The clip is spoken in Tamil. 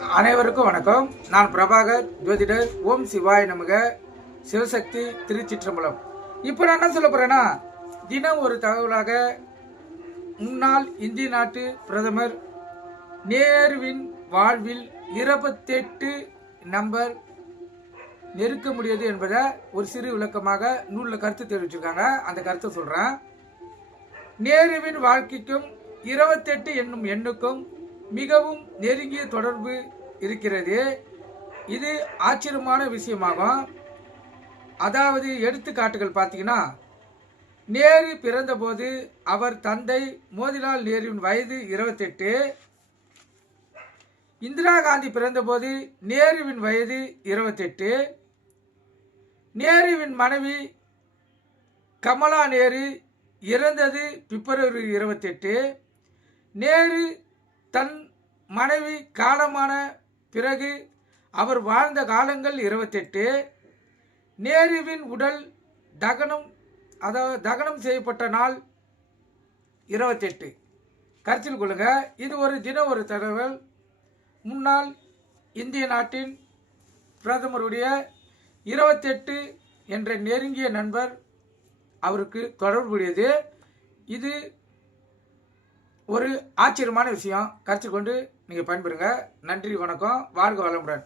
அனைவருக்கும் வணக்கம். நான் பிரபாகர் ஜோதிடர். ஓம் சிவாய் நமக. சிவசக்தி திருச்சிற்றம்பலம். இப்போ நான் என்ன சொல்ல போறேன்னா, தினம் ஒரு தகவலாக முன்னாள் இந்திய நாட்டு பிரதமர் நேருவின் வாழ்வில் 28 நம்பர் நெருக்க முடியாது என்பதை ஒரு சிறு விளக்கமாக நூலில் கருத்து தெரிவிச்சிருக்காங்க. அந்த கருத்தை சொல்றேன். நேருவின் வாழ்க்கைக்கும் 28 என்னும் எண்ணுக்கும் மிகவும் நெருங்கிய தொடர்பு இருக்கிறது. இது ஆச்சரியமான விஷயமாகும். அதாவது எடுத்துக்காட்டுகள் பார்த்தீங்கன்னா, நேரு பிறந்தபோது அவர் தந்தை மோதிலால் நேருவின் வயது 28. இந்திரா காந்தி பிறந்தபோது நேருவின் வயது 28. நேருவின் மனைவி கமலா நேரு இறந்தது பிப்ரவரி 28. நேரு தன் மனைவி காலமான பிறகு அவர் வாழ்ந்த காலங்கள் 28. நேருவின் உடல் தகனம் செய்யப்பட்ட நாள் 28. கருத்தில் கொள்ளுங்க. இது ஒரு தகவல். முன்னாள் இந்திய நாட்டின் பிரதமருடைய 28 என்ற நெருங்கிய நண்பர் அவருக்கு தொடர்புடையது. இது ஒரு ஆச்சரியமான விஷயம். கருத்தில் கொண்டு நீங்கள் பயன்பெறுங்க. நன்றி, வணக்கம். வாழ்க வளமுடன்.